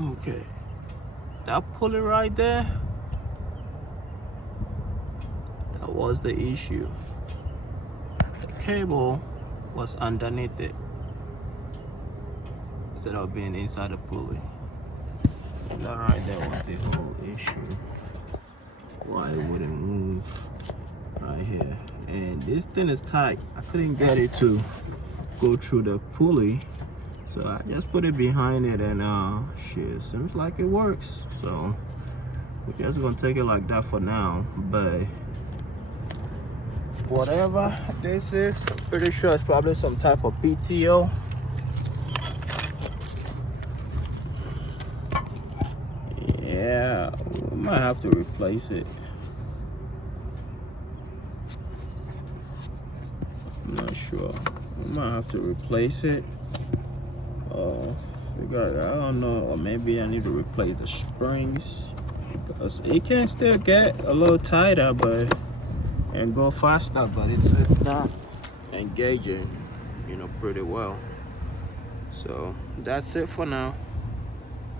Okay, that pulley right there, that was the issue. The cable was underneath it instead of being inside the pulley. And that right there was the whole issue why it wouldn't move right here. And this thing is tight. I couldn't get it to go through the pulley, so I just put it behind it, and shit, seems like it works. So we're just gonna take it like that for now. But whatever this is, I'm pretty sure it's probably some type of PTO. Yeah, we might have to replace it. I'm not sure. We might have to replace it. I don't know, or maybe I need to replace the springs, because it can still get a little tighter but and go faster, but it's not engaging, you know, pretty well. So that's it for now.